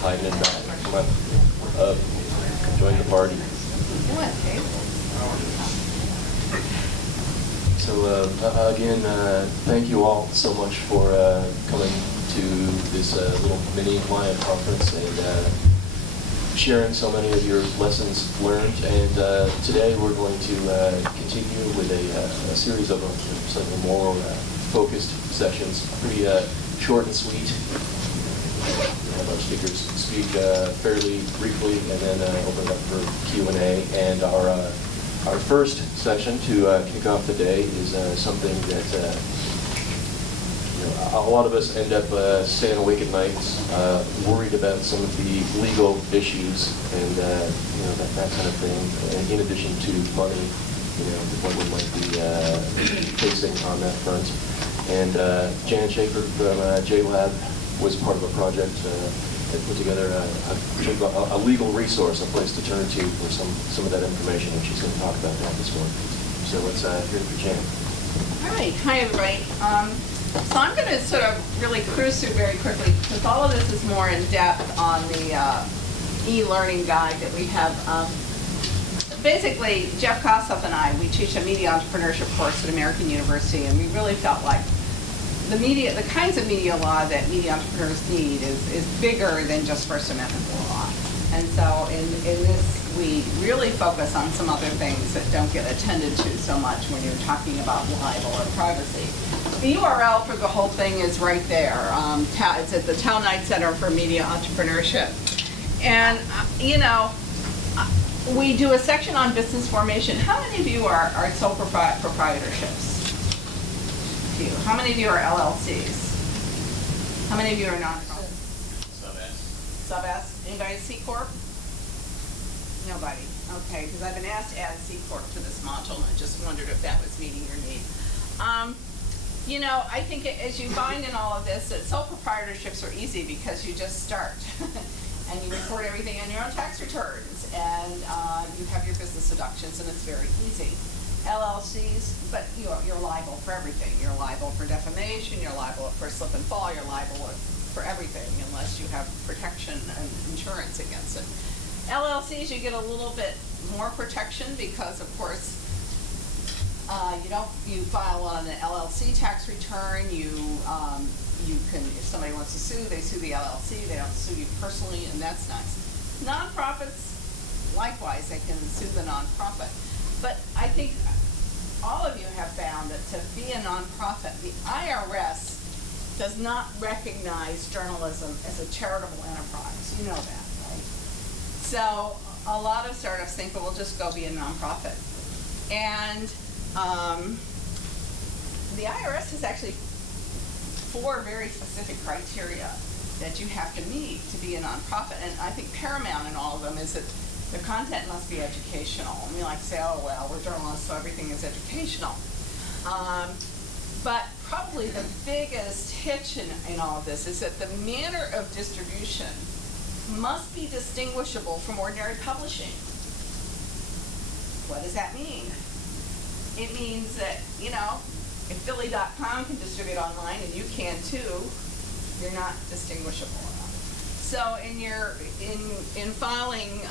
hiding in back. Come on. Join the party. So again, thank you all so much for coming to this little mini client conference and sharing so many of your lessons learned. And today we're going to continue with a series of slightly more focused sessions, pretty short and sweet. We have our speakers speak fairly briefly and then open it up for Q&A. And our first session to kick off the day is something that a lot of us end up staying awake at night, worried about some of the legal issues and that kind of thing. And in addition to money, what we might be facing on that front. And Jan Schaffer from JLab was part of a project that put together a legal resource, a place to turn to for some of that information, and she's going to talk about that this morning. So let's hear it for Jan. All right. Hi, everybody. So I'm going to sort of really cruise through very quickly, because all of this is more in depth on the e-learning guide that we have. Basically, Jeff Kossoff and I, we teach a media entrepreneurship course at American University, and we really felt like the kinds of media law that media entrepreneurs need is bigger than just First Amendment law. And so in this, we really focus on some other things that don't get attended to so much when you're talking about libel or privacy. The URL for the whole thing is right there. It's at the Town Knight Center for Media Entrepreneurship. And, we do a section on business formation. How many of you are sole proprietorships? How many of you are LLCs? How many of you are nonprofits? Sub-S. Anybody C Corp? Nobody. Okay, because I've been asked to add C Corp to this module, and I just wondered if that was meeting your need. I think as you find in all of this, that sole proprietorships are easy because you just start. And you report everything on your own tax returns, and you have your business deductions, and it's very easy. LLCs, but you're liable for everything. You're liable for defamation, you're liable for slip and fall, you're liable for everything unless you have protection and insurance against it. LLCs, you get a little bit more protection because, of course, you file on an LLC tax return. You can, if somebody wants to sue, they sue the LLC. They don't sue you personally, and that's nice. Nonprofits, likewise, they can sue the nonprofit. But I think all of you have found that to be a nonprofit, the IRS does not recognize journalism as a charitable enterprise. You know that, right? So a lot of startups think, well, we'll just go be a nonprofit. And the IRS has actually 4 very specific criteria that you have to meet to be a nonprofit. And I think paramount in all of them is that the content must be educational. And we like to say, oh, well, we're journalists, so everything is educational. But probably the biggest hitch in all of this is that the manner of distribution must be distinguishable from ordinary publishing. What does that mean? It means that, if Philly.com can distribute online and you can too, you're not distinguishable enough. So in filing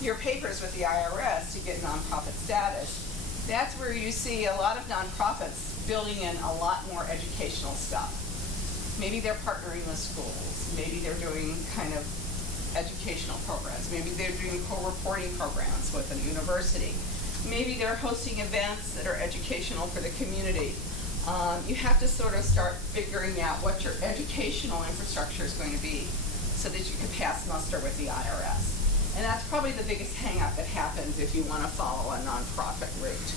your papers with the IRS to get nonprofit status, that's where you see a lot of nonprofits building in a lot more educational stuff. Maybe they're partnering with schools. Maybe they're doing kind of educational programs. Maybe they're doing co-reporting programs with a university. Maybe they're hosting events that are educational for the community. You have to sort of start figuring out what your educational infrastructure is going to be so that you can pass muster with the IRS. And that's probably the biggest hang-up that happens if you want to follow a nonprofit route.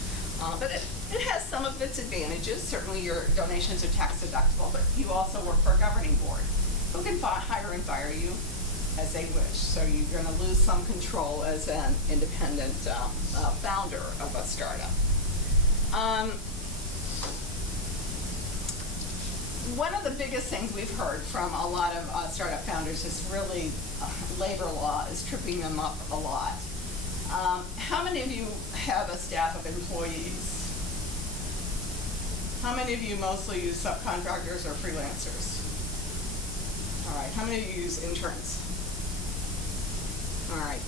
But it has some of its advantages. Certainly your donations are tax deductible, but you also work for a governing board who can hire and fire you as they wish. So you're going to lose some control as an independent founder of a startup. One of the biggest things we've heard from a lot of startup founders is really labor law is tripping them up a lot. How many of you have a staff of employees? How many of you mostly use subcontractors or freelancers? All right, how many of you use interns? All right.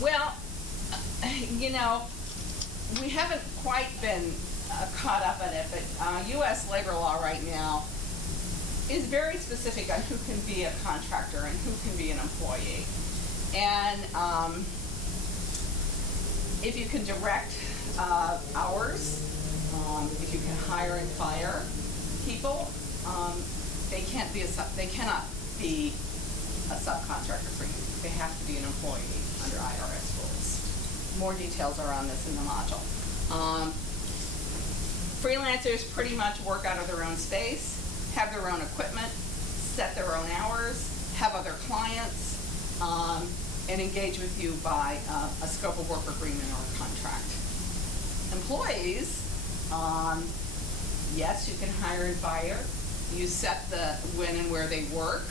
Well, you know, we haven't quite been caught up in it, but U.S. labor law right now is very specific on who can be a contractor and who can be an employee. And if you can direct hours, if you can hire and fire people, they cannot be a subcontractor for you. They have to be an employee under IRS rules. More details are on this in the module. Freelancers pretty much work out of their own space, have their own equipment, set their own hours, have other clients, and engage with you by a scope of work agreement or a contract. Employees, yes, you can hire and fire. You set the when and where they work,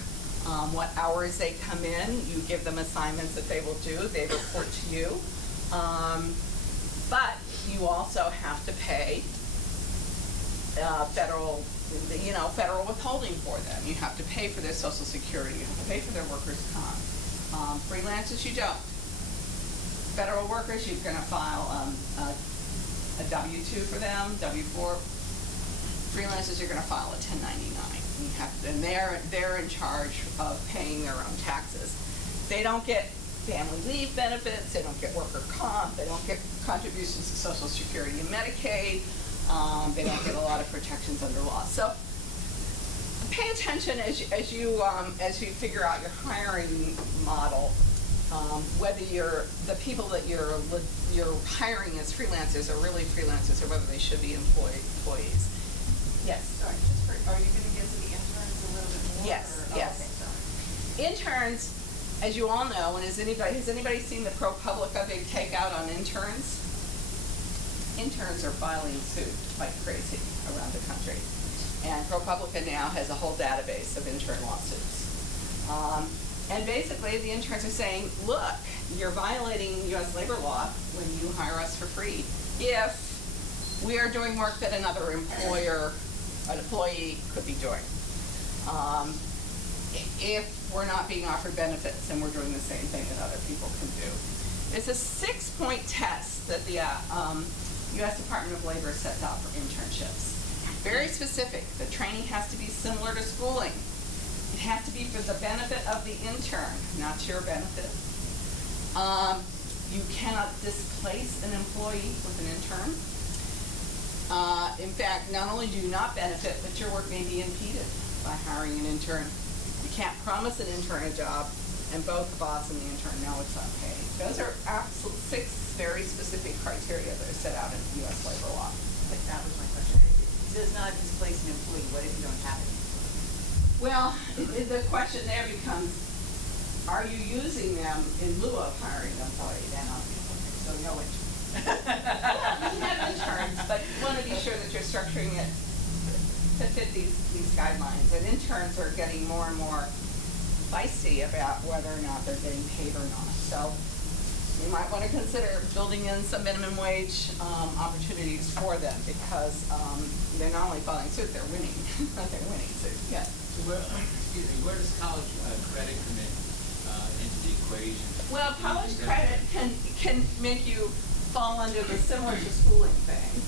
what hours they come in. You give them assignments that they will do. They report to you. But you also have to pay federal withholding for them. You have to pay for their Social Security. You have to pay for their workers' comp. Freelancers, you don't. Federal workers, you're going to file a W-2 for them, W-4. Freelancers, you're going to file a 1099. And they're in charge of paying their own taxes. They don't get family leave benefits. They don't get worker comp. They don't get contributions to Social Security and Medicaid. They don't get a lot of protections under law. So pay attention as you figure out your hiring model, whether the people that you're hiring as freelancers are really freelancers or whether they should be employees. Yes. Sorry, are you going to get to the interns a little bit more? Yes. Or, Yes. Okay, sorry. Interns, as you all know, and has anybody seen the ProPublica big takeout on interns? Interns are filing suit like crazy around the country. And ProPublica now has a whole database of intern lawsuits. And basically the interns are saying, look, you're violating U.S. labor law when you hire us for free if we are doing work that an employee could be doing. If we're not being offered benefits and we're doing the same thing that other people can do. It's a 6-point test that the U.S. Department of Labor sets out for internships. Very specific. The training has to be similar to schooling. It has to be for the benefit of the intern, not your benefit. You cannot displace an employee with an intern. In fact, not only do you not benefit, but your work may be impeded by hiring an intern. You can't promise an intern a job, and both the boss and the intern know it's unpaid. Those are absolute 6 very specific criteria that are set out in U.S. labor law. But that was my question. It does not displace an employee. What if you don't have any? Well, the question there becomes, are you using them in lieu of hiring an employee? Then so no intern. You have interns, but you want to be sure that you're structuring it to fit these guidelines. And interns are getting more and more feisty about whether or not they're getting paid or not. So you might want to consider building in some minimum wage opportunities for them because they're not only filing suit, they're winning. They're winning suit. Yeah. So where does college credit come into the equation? Well, college credit can make you fall under the similar to schooling thing.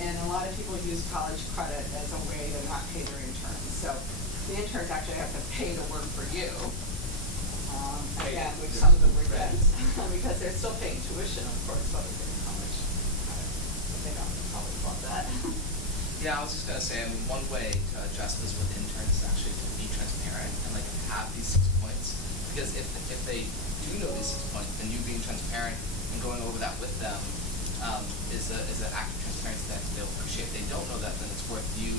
And a lot of people use college credit as a way to not pay their interns. So the interns actually have to pay to work for you. Again, which some of them regret because they're still paying tuition, of course, while they're getting college credit. But they don't probably love that. Yeah, I was just gonna say, I mean, one way to address this with interns is actually to be transparent and like have these 6 points. Because if they do know these 6 points, then you being transparent and going over that with them is an act of transparency that they'll appreciate. If they don't know that, then it's worth you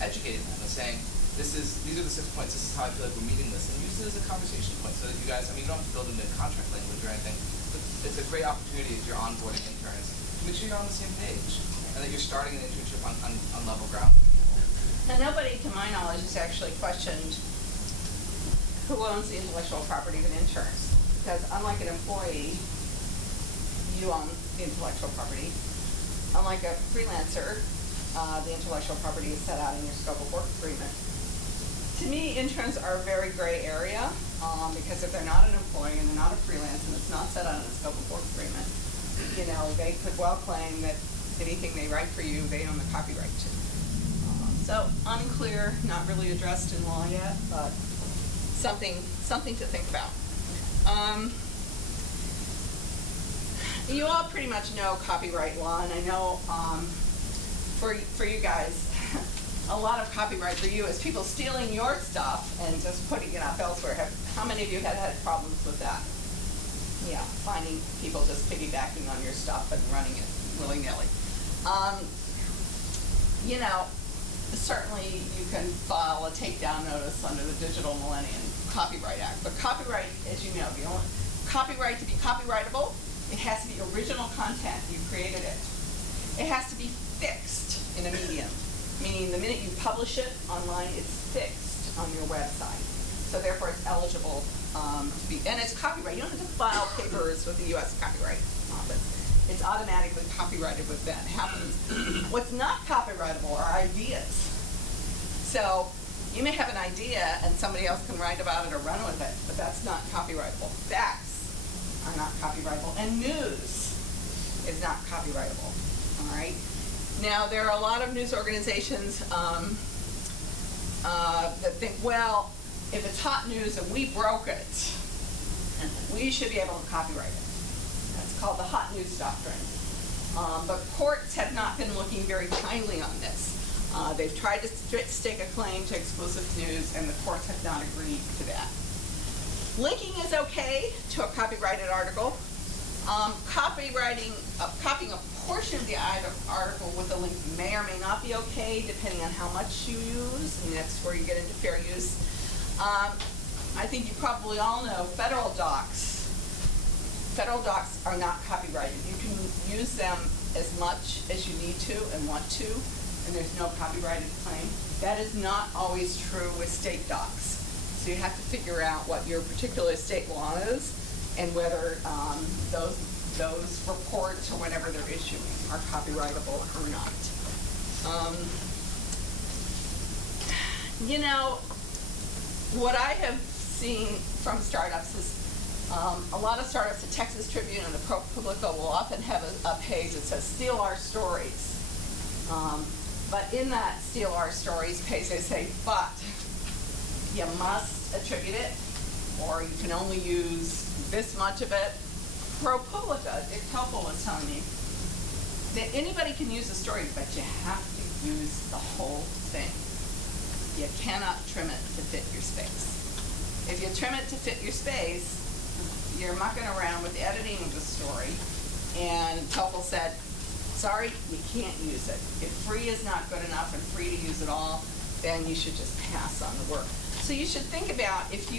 educating them and saying, these are the 6 points, this is how I feel like we're meeting this, and use it as a conversation point so that you guys, I mean, you don't have to build into contract language or anything, but it's a great opportunity if you're onboarding interns to make sure you're on the same page and that you're starting an internship on level ground with people. And nobody, to my knowledge, has actually questioned who owns the intellectual property of an intern. Because unlike an employee, you own the intellectual property. Unlike a freelancer, the intellectual property is set out in your scope of work agreement. To me, interns are a very gray area, because if they're not an employee and they're not a freelance and it's not set on a scope of work agreement, you know, they could well claim that anything they write for you, they own the copyright to. So unclear, not really addressed in law yet, but something to think about. You all pretty much know copyright law, and I know for you guys, a lot of copyright for you is people stealing your stuff and just putting it up elsewhere. How many of you have had problems with that? Yeah, finding people just piggybacking on your stuff and running it willy-nilly. You know, certainly you can file a takedown notice under the Digital Millennium Copyright Act. But copyright, as you know, the only copyright to be copyrightable, it has to be original content. You created it. It has to be fixed in a medium, meaning the minute you publish it online, it's fixed on your website. So therefore, it's eligible to be, and it's copyright. You don't have to file papers with the U.S. Copyright Office. It's automatically copyrighted with that. It happens. What's not copyrightable are ideas. So you may have an idea and somebody else can write about it or run with it, but that's not copyrightable. Facts are not copyrightable, and news is not copyrightable. All right. Now there are a lot of news organizations that think, well, if it's hot news and we broke it, we should be able to copyright it. That's called the hot news doctrine. But courts have not been looking very kindly on this. They've tried to stake a claim to exclusive news, and the courts have not agreed to that. Linking is okay to a copyrighted article. Copying a portion of the article with a link may or may not be okay, depending on how much you use. I mean, that's where you get into fair use. I think you probably all know federal docs. Federal docs are not copyrighted. You can use them as much as you need to and want to, and there's no copyrighted claim. That is not always true with state docs. So you have to figure out what your particular state law is and whether those reports or whatever they're issuing are copyrightable or not. You know, what I have seen from startups is a lot of startups, the Texas Tribune and the ProPublica will often have a page that says, steal our stories. But in that steal our stories page, they say, but you must attribute it, or you can only use this much of it. ProPublica, Dick Topol was telling me that anybody can use a story, but you have to use the whole thing. You cannot trim it to fit your space. If you trim it to fit your space, you're mucking around with the editing of the story, and Topol said, sorry, you can't use it. If free is not good enough and free to use it all, then you should just pass on the work. So you should think about if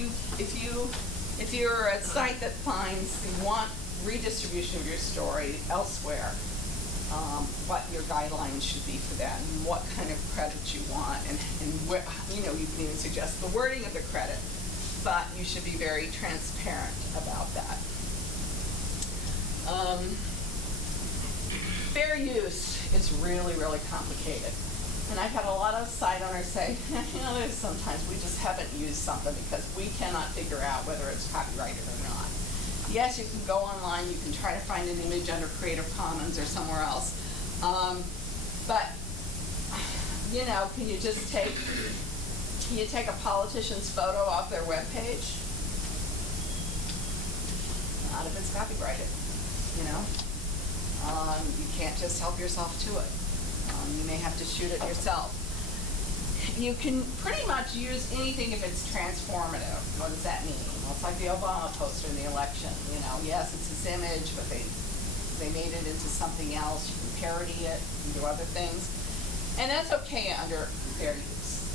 you're a site that finds you want redistribution of your story elsewhere, what your guidelines should be for that, and what kind of credits you want, and where, you know, you can even suggest the wording of the credit, but you should be very transparent about that. Fair use is really, really complicated. And I've had a lot of site owners say, you know, there's sometimes we just haven't used something because we cannot figure out whether it's copyrighted or not. Yes, you can go online, you can try to find an image under Creative Commons or somewhere else. But, you know, can you take a politician's photo off their webpage? Not if it's copyrighted, you know? You can't just help yourself to it. You may have to shoot it yourself. You can pretty much use anything if it's transformative. What does that mean? Well, it's like the Obama poster in the election. You know, yes, it's his image, but they made it into something else. You can parody it and do other things. And that's okay under fair use.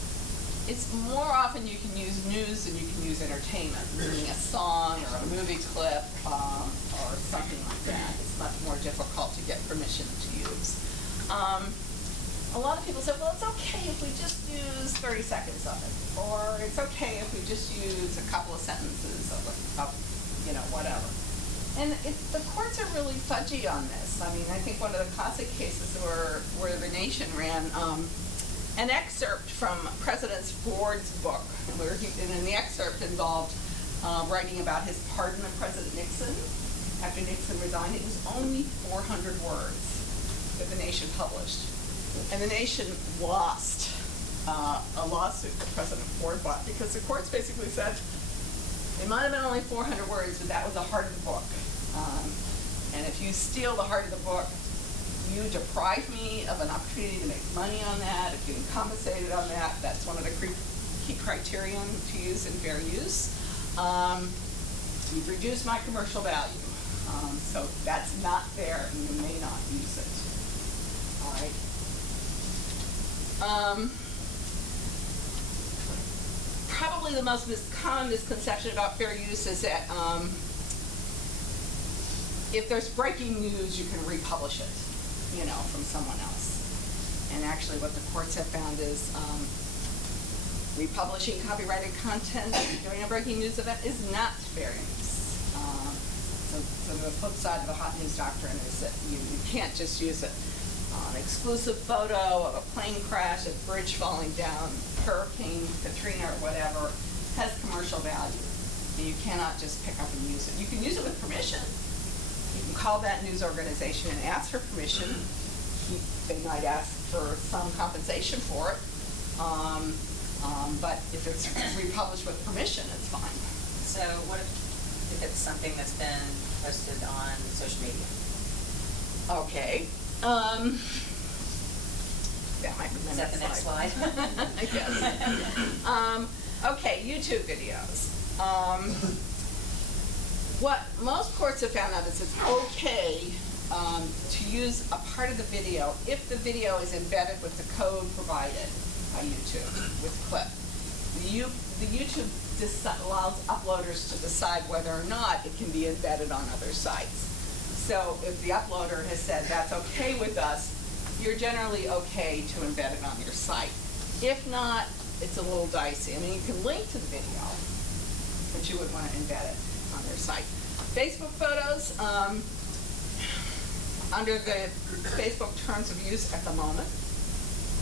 It's more often you can use news than you can use entertainment, meaning a song or a movie clip or something like that. It's much more difficult to get permission to use. A lot of people say, well, it's okay if we just use 30 seconds of it, or it's okay if we just use a couple of sentences of you know, whatever. And the courts are really fudgy on this. I mean, I think one of the classic cases where the nation ran an excerpt from President Ford's book, and then the excerpt involved writing about his pardon of President Nixon after Nixon resigned. It was only 400 words that the Nation published. And the Nation lost a lawsuit that President Ford brought because the courts basically said it might have been only 400 words, but that was the heart of the book. And if you steal the heart of the book, you deprive me of an opportunity to make money on that, of getting compensated on that. That's one of the key criterion to use in fair use. You've reduced my commercial value. So that's not fair, and you may not use it. All right. Probably the most common misconception about fair use is that if there's breaking news, you can republish it, from someone else. And actually what the courts have found is republishing copyrighted content during a breaking news event is not fair use. So the flip side of the hot news doctrine is that you can't just use it. An exclusive photo of a plane crash, a bridge falling down, Hurricane Katrina or whatever, has commercial value. And you cannot just pick up and use it. You can use it with permission. You can call that news organization and ask for permission. They might ask for some compensation for it. But if it's republished with permission, it's fine. So what if it's something that's been posted on social media? Okay. That might be the Is that the next slide? I guess. Okay, YouTube videos. What most courts have found out is it's okay to use a part of the video if the video is embedded with the code provided by YouTube with clip. The YouTube allows uploaders to decide whether or not it can be embedded on other sites. So if the uploader has said that's okay with us, you're generally okay to embed it on your site. If not, it's a little dicey. I mean, you can link to the video, but you would want to embed it on your site. Facebook photos, under the Facebook terms of use at the moment,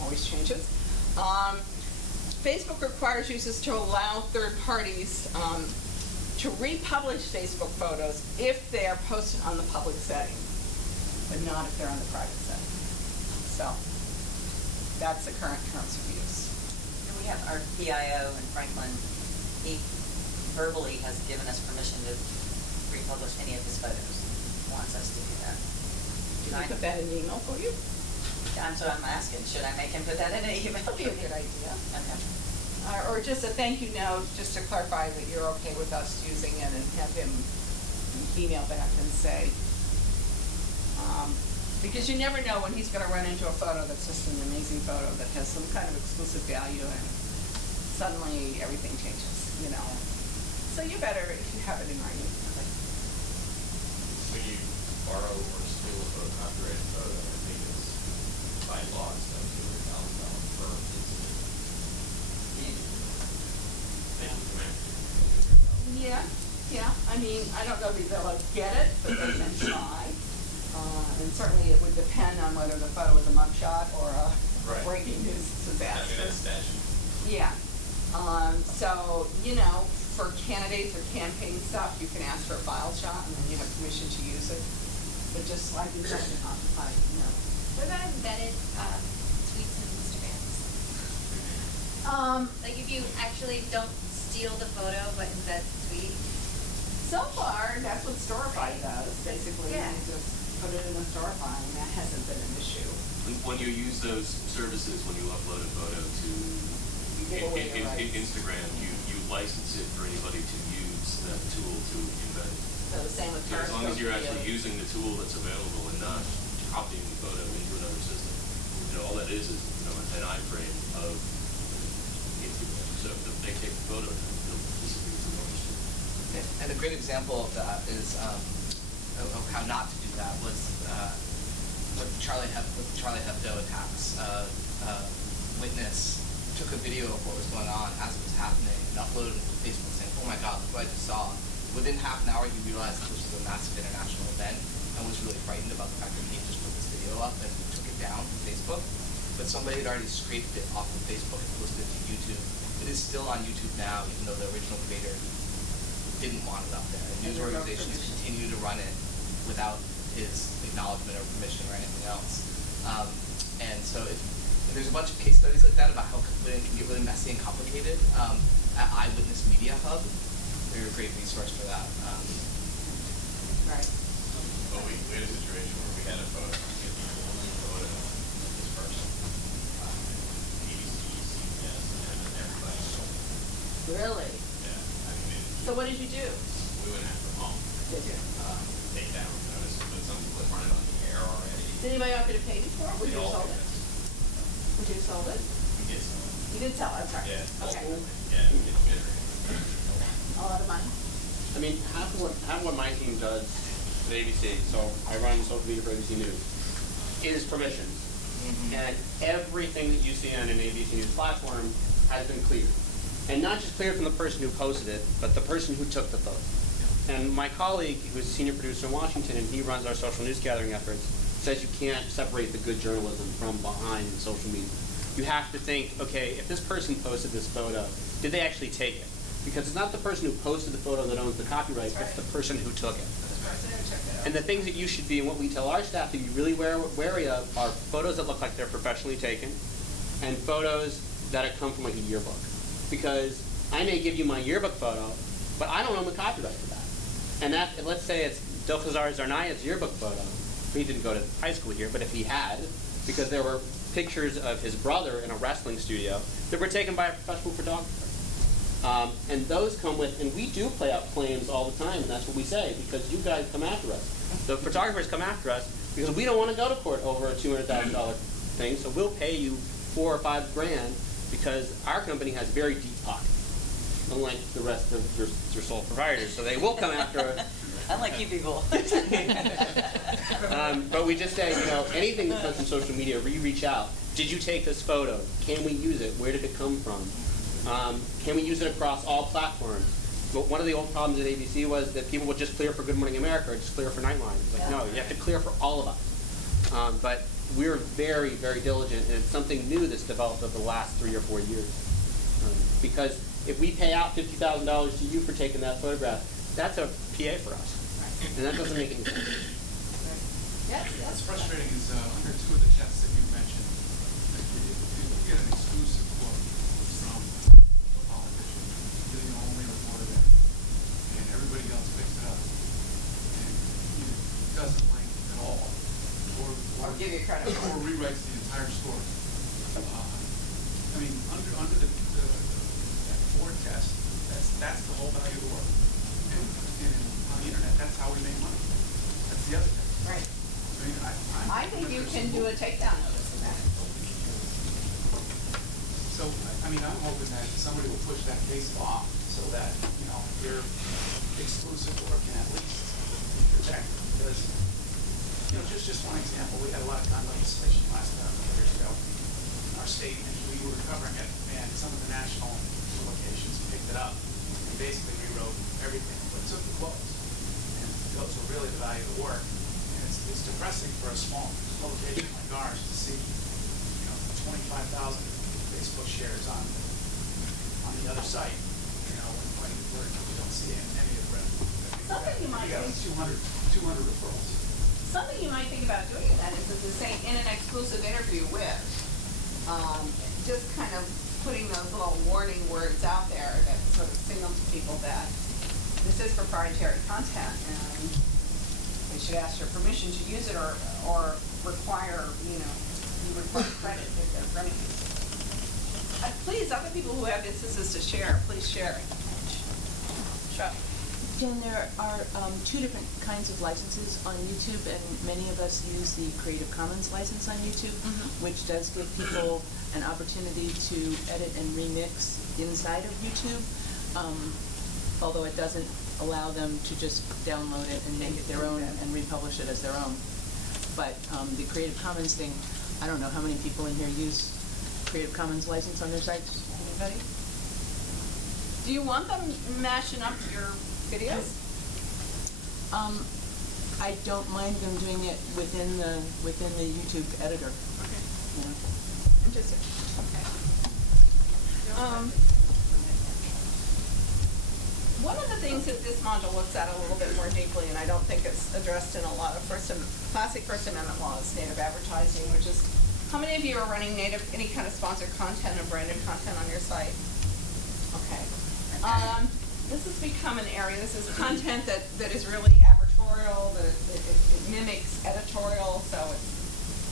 always changes. Facebook requires users to allow third parties to republish Facebook photos if they are posted on the public setting, but not if they're on the private setting. So that's the current terms of use. And we have our PIO in Franklin. He verbally has given us permission to republish any of his photos. Wants us to do that. Can I put that in an email for you? That's what I'm asking. Should I make him put that in an email? That'd be a good idea. Okay. Or just a thank you note, just to clarify that you're okay with us using it, and have him email back and say, because you never know when he's going to run into a photo that's just an amazing photo that has some kind of exclusive value, and suddenly everything changes, So you better, if you have it in writing. When you borrow or steal a copyrighted photo, I think it's by law, it's up to $1,000 per incident. Yeah. I mean, I don't know if they'll get it, but they can try. And certainly it would depend on whether the photo was a mugshot or a Right. breaking news disaster. I mean, that's statute. Yeah. So, for candidates or campaign stuff, you can ask for a file shot, and then you have permission to use it. But just like you said, on the site, What about embedded tweets and Instagrams? Like if you actually don't steal the photo but embed the tweet? So far, that's what Storify does, basically. Yeah. You just put it in a Storify, and that hasn't been an issue. When you use those services, when you upload a photo to You give away your rights. Instagram, you license it for anybody to use that tool to embed it. So the same with So as long as you're Periscope actually video. using the tool that's available and not copying the photo into another system, all that is an iframe of Instagram. So if they take the photo, it'll disappear from the system. And a great example of that is of how not to do that was with the Charlie Hebdo attacks. Witness took a video of what was going on as it was happening and uploaded it to Facebook saying, "Oh my God, look what I just saw." Within half an hour, he realized that this was a massive international event and was really frightened about the fact that he just put this video up and took it down from Facebook. but somebody had already scraped it off of Facebook and posted it to YouTube. It is still on YouTube now, even though the original creator didn't want it up there. And news organizations continue to run it without his acknowledgement or permission or anything else. And so and there's a bunch of case studies like that about how it can get really messy and complicated. At Eyewitness Media Hub, they're a great resource for that. Right. But we had a situation where we had a photo, of this person, ABC, CBS, and everybody saw it. Really? Yeah, I mean, So what did you do? we went after home, Did you? take down notice, but some people had run it on the air already. Did anybody offer to pay you for it? Would They you all sold did it? this. Would you sold it? We did some. You did sell it, I'm sorry. Yeah. Okay. Yeah, we did generated. A lot of money? I mean, half of what my team does at ABC, so I run social media for ABC News, is permissions. And everything that you see on an ABC News platform has been cleared. And not just cleared from the person who posted it, but the person who took the photo. And my colleague, who's a senior producer in Washington, and he runs our social news gathering efforts, says you can't separate the good journalism from behind social media. You have to think, okay, if this person posted this photo, did they actually take it? Because it's not the person who posted the photo that owns the copyright, That's it's right. the person who took it. The person who took it. And the things that you should be, and what we tell our staff to be really wary of, are photos that look like they're professionally taken, and photos that have come from like a yearbook. Because I may give you my yearbook photo, but I don't own the copyright for that. And that, let's say it's Dilkhazar Zarnaya's yearbook photo. He didn't go to high school here, but if he had, because there were pictures of his brother in a wrestling studio that were taken by a professional photographer. And those come with, and we do play out claims all the time, and that's what we say, because you guys come after us. The photographers come after us because we don't want to go to court over a $200,000 thing, so we'll pay you $4 or $5 grand because our company has very deep pockets, unlike the rest of your sole proprietors. So they will come after us. Unlike you people. But we just say, you know, anything that comes from social media, we reach out. Did you take this photo? Can we use it? Where did it come from? Can we use it across all platforms? But one of the old problems at ABC was that people would just clear for Good Morning America or just clear for Nightline. It's like, no, you have to clear for all of us. But we're very, very diligent, and it's something new that's developed over the last 3 or 4 years. Because if we pay out $50,000 to you for taking that photograph, that's a PA for us. And that doesn't make any sense. Yes, What's yes. frustrating is under two of the tests that you mentioned, that you get an exclusive quote from a politician, you're the only reporter there, and everybody else picks it up, and either doesn't link at all, Or give you credit for or it. rewrites the entire story. I mean, under the that Ford test, that's the whole value of the work. And on the internet, that's how we make money. That's the other test. Right. I mean, I think you can do a takedown notice of that. So, I mean, I'm hoping that somebody will push that case off so that, you know, your exclusive work can at least be protected. Because, you know, just one example, we had a lot of gun legislation last couple of years ago in our state, and we were covering it, and some of the national publications picked it up and basically rewrote everything, but took the quotes. And those were really the value of the work. And it's depressing for a small publication like ours to see, you know, 25,000 Facebook shares on the other site, you know, when we don't see any of it. Something you might We got think- 200 referrals. Something you might think about doing that is to say in an exclusive interview with, just kind of putting those little warning words out there that sort of signal to people that this is proprietary content and they should ask your permission to use it or require, you require credit if they're running it. Please, other people who have instances to share, please share it. Sure. Jen, there are two different kinds of licenses on YouTube, and many of us use the Creative Commons license on YouTube, which does give people an opportunity to edit and remix inside of YouTube, although it doesn't allow them to just download it and make it their own and republish it as their own. But the Creative Commons thing, I don't know how many people in here use Creative Commons license on their sites. Anybody? Do you want them mashing up your videos? I don't mind them doing it within the YouTube editor. Okay. You know. just, okay. One of the things that this module looks at a little bit more deeply, and I don't think it's addressed in a lot of classic First Amendment law, is native advertising, which is, how many of you are running any kind of sponsored content or branded content on your site? Okay. This has become an area, this is content that is really advertorial, that it mimics editorial, so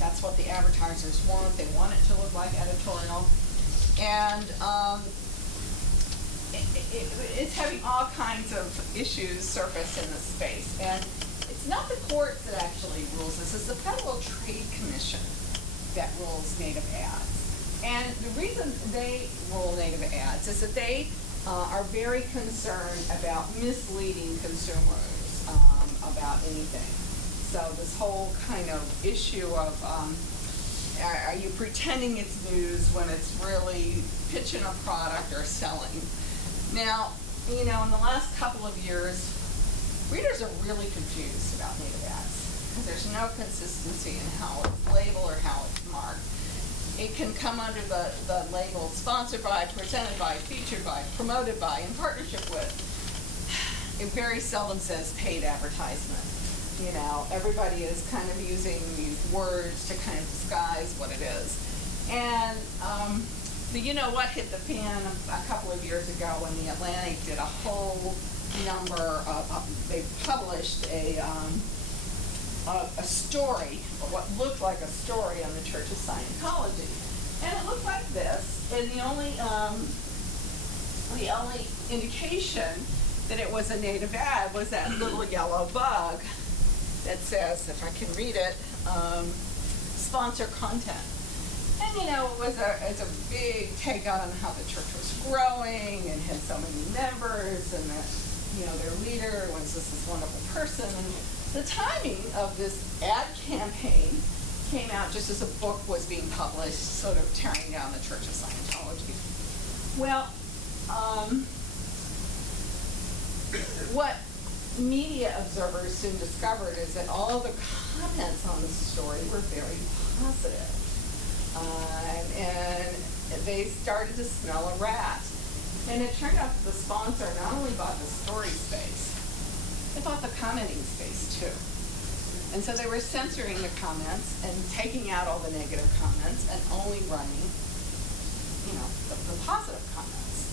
that's what the advertisers want. They want it to look like editorial. And it's having all kinds of issues surface in this space. And it's not the courts that actually rules this, it's the Federal Trade Commission that rules native ads. And the reason they rule native ads is that they are very concerned about misleading consumers about anything. So this whole kind of issue of are you pretending it's news when it's really pitching a product or selling? Now, in the last couple of years, readers are really confused about native ads because there's no consistency in how it's labeled or how it's marked. It can come under the label sponsored by, presented by, featured by, promoted by, in partnership with. It very seldom says paid advertisement. Everybody is kind of using these words to kind of disguise what it is. And the you-know-what hit the fan a couple of years ago when the Atlantic did a whole number of, they published a story, or what looked like a story on the Church of Scientology. And it looked like this, and the only indication that it was a native ad was that little yellow bug that says, if I can read it, sponsor content. And it's a big take on how the church was growing and had so many members, and that their leader was this wonderful person. And the timing of this ad campaign came out just as a book was being published, sort of tearing down the Church of Scientology. Well, what media observers soon discovered is that all of the comments on the story were very positive. And they started to smell a rat. And it turned out that the sponsor not only bought the story space, they bought the commenting space too. And so they were censoring the comments and taking out all the negative comments and only running, the positive comments.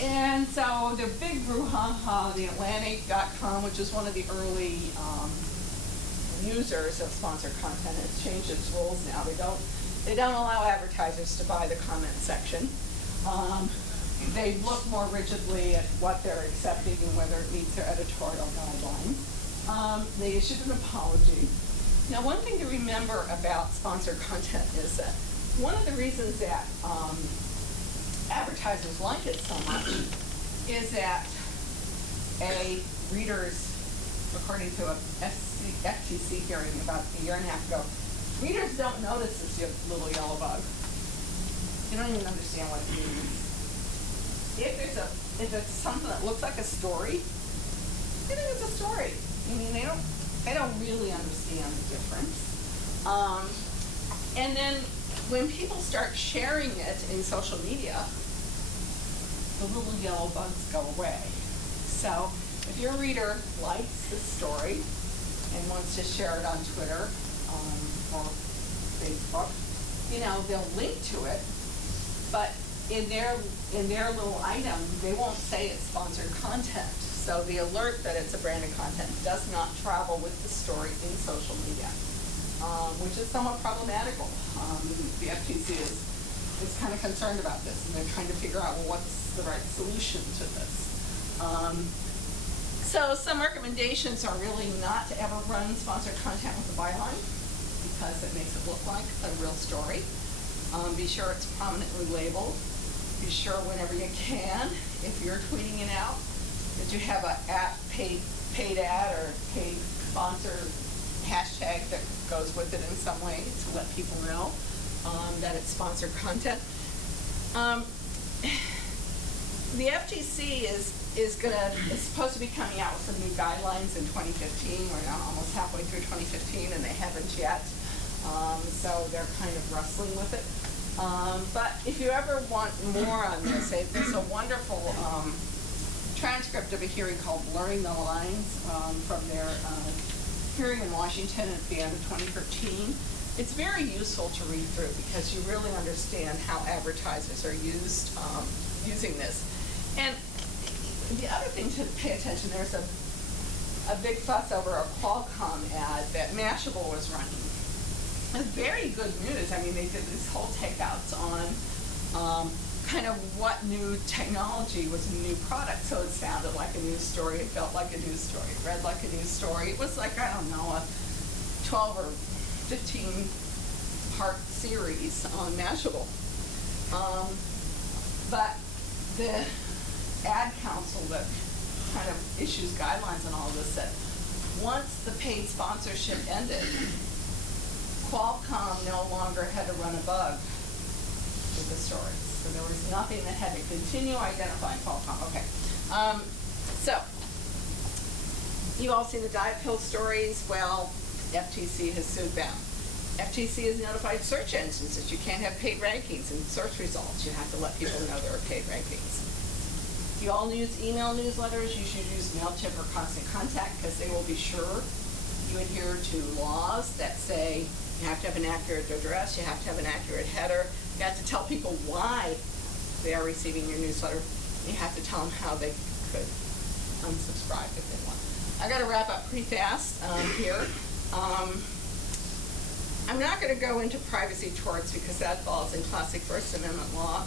And so the big brouhaha, the Atlantic.com, which is one of the early users of sponsored content, has changed its rules now. They don't allow advertisers to buy the comment section. They look more rigidly at what they're accepting and whether it meets their editorial guidelines. They issued an apology. Now, one thing to remember about sponsored content is that one of the reasons that advertisers like it so much is that readers, according to a FTC hearing about a year and a half ago, readers don't notice this little yellow bug. They don't even understand what it means. If it's something that looks like a story, they think it's a story. They don't really understand the difference. And then when people start sharing it in social media, the little yellow bugs go away. So if your reader likes the story and wants to share it on Twitter or Facebook, they'll link to it, but in their little item, they won't say it's sponsored content. So the alert that it's a branded content does not travel with the story in social media, which is somewhat problematical. The FTC is kind of concerned about this, and they're trying to figure out, well, what's the right solution to this. So some recommendations are really not to ever run sponsored content with a byline, because it makes it look like a real story. Be sure it's prominently labeled. Be sure whenever you can, if you're tweeting it out, that you have a paid ad or paid sponsor hashtag that goes with it in some way to let people know that it's sponsored content. The FTC is supposed to be coming out with some new guidelines in 2015. We're now almost halfway through 2015, and they haven't yet. So they're kind of wrestling with it. But if you ever want more on this, there's a wonderful transcript of a hearing called Blurring the Lines from their hearing in Washington at the end of 2013. It's very useful to read through because you really understand how advertisers are using this. And the other thing to pay attention, there's a big fuss over a Qualcomm ad that Mashable was running. It's very good news. I mean, they did these whole takeouts on kind of what new technology was a new product. So it sounded like a news story. It felt like a news story. It read like a news story. It was like, I don't know, a 12 or 15-part series on Mashable. But the ad council that kind of issues guidelines on all of this said, once the paid sponsorship ended, Qualcomm no longer had to run a bug with the stories. So there was nothing that had to continue identifying Qualcomm. Okay. So, you've all seen the diet pill stories. Well, FTC has sued them. FTC has notified search engines that you can't have paid rankings in search results. You have to let people know there are paid rankings. If you all use email newsletters, you should use MailChimp or Constant Contact because they will be sure you adhere to laws that say you have to have an accurate address, you have to have an accurate header, you have to tell people why they are receiving your newsletter, you have to tell them how they could unsubscribe if they want. I got to wrap up pretty fast here. I'm not going to go into privacy torts because that falls in classic First Amendment law.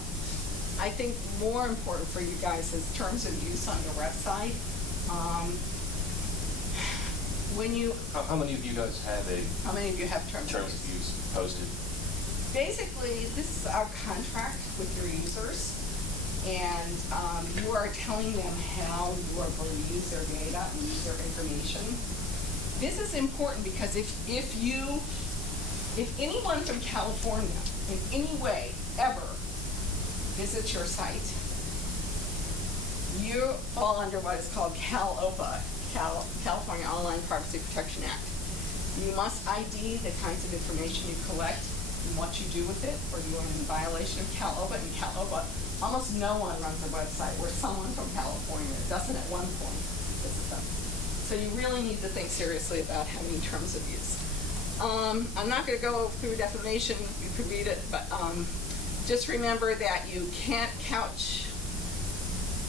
I think more important for you guys is terms of use on your website. How many of you guys have How many of you have terms of of use? use posted? Basically, this is our contract with your users, and you are telling them how you are going to use their data and use their information. This is important because if anyone from California in any way ever visits your site, you fall under what is called CalOPA, California Online Privacy Protection Act. You must ID the kinds of information you collect and what you do with it, or you are in violation of CalOPA. And CalOPA, almost no one runs a website where someone from California doesn't at one point visit them. So you really need to think seriously about having terms of use. I'm not going to go through defamation. You could read it, but just remember that you can't couch.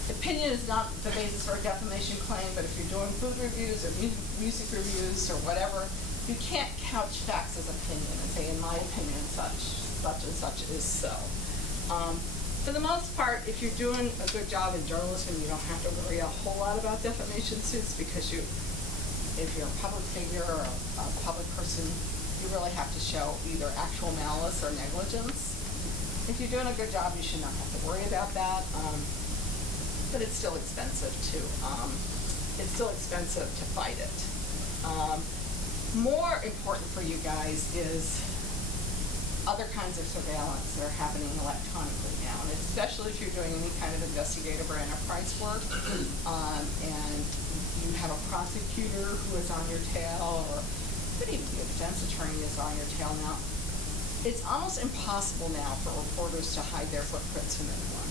Opinion is not the basis for a defamation claim, but if you're doing food reviews or music reviews or whatever, you can't couch facts as opinion and say, in my opinion, such and such is so. For the most part, if you're doing a good job in journalism, you don't have to worry a whole lot about defamation suits because if you're a public figure or a public person, you really have to show either actual malice or negligence. If you're doing a good job, you should not have to worry about that. But it's still expensive to fight it. More important for you guys is other kinds of surveillance that are happening electronically now, and especially if you're doing any kind of investigative or enterprise work, and you have a prosecutor who is on your tail, or could even be a defense attorney is on your tail now. It's almost impossible now for reporters to hide their footprints from anyone.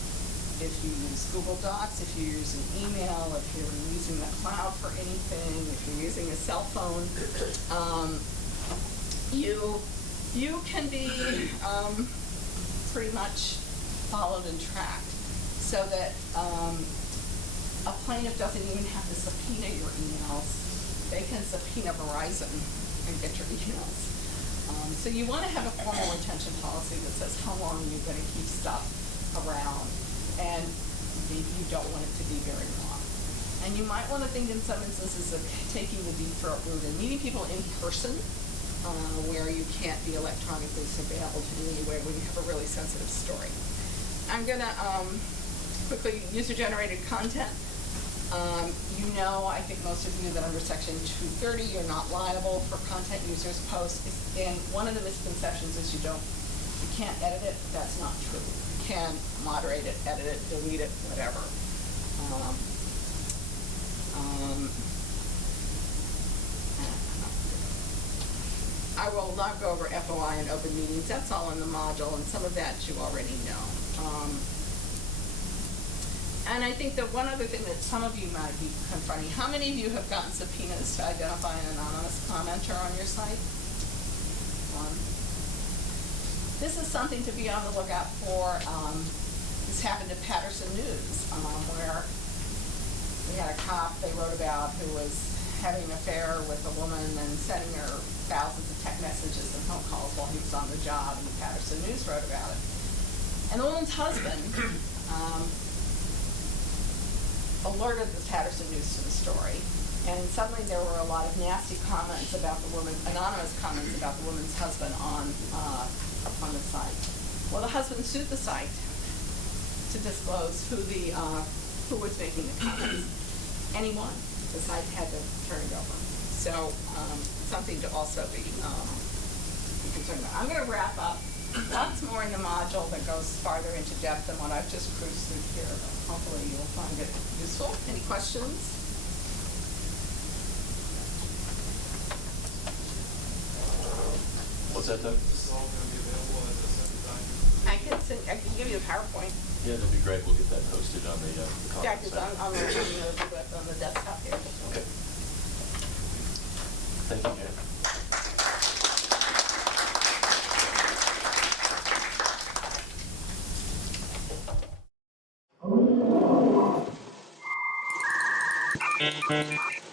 If you use Google Docs, if you use an email, if you're using the cloud for anything, if you're using a cell phone, you can be pretty much followed and tracked, so that a plaintiff doesn't even have to subpoena your emails. They can subpoena Verizon and get your emails. So you want to have a formal retention policy that says how long you're going to keep stuff around, and you don't want it to be very long. And you might want to think in some instances of taking the deep throat route and meeting people in person, where you can't be electronically surveilled in any way when you have a really sensitive story. I'm going to quickly, user-generated content. I think most of you that under Section 230, you're not liable for content users post. And one of the misconceptions is you can't edit it, but that's not true. You can moderate it, edit it, delete it, whatever. I will not go over FOI and open meetings. That's all in the module, and some of that you already know. And I think that one other thing that some of you might be confronting, how many of you have gotten subpoenas to identify an anonymous commenter on your site? One. This is something to be on the lookout for. This happened at Patterson News, where we had a cop they wrote about who was having an affair with a woman and sending her thousands of text messages and phone calls while he was on the job, and Patterson News wrote about it. And the woman's husband alerted the Patterson News to the story, and suddenly there were a lot of nasty comments about the woman, anonymous comments about the woman's husband on the site. Well, the husband sued the site to disclose who was making the comments, and he won. The site had to turn it over. So something to also be concerned about. I'm going to wrap up. Lots more in the module that goes farther into depth than what I've just cruised through here. Hopefully you'll find it useful. Any questions? What's that, Doug? This is all going to be available as a separate document? I can give you the PowerPoint. Yeah, that'd be great. We'll get that posted on the Yeah, conference because site. I'm going to do it on the desktop here. Okay. Thank you, Jen. Thank you.